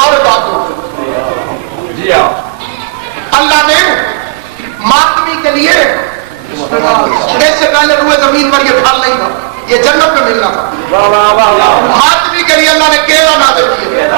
بطور بات ہو. جی ہاں اللہ نے ماتمی کے لیے اس سے پہلے روئے زمین پر یہ پھل نہیں تھا, یہ جنت میں ملنا تھا. ماتمی کے لیے اللہ نے کیلا نازل کیے.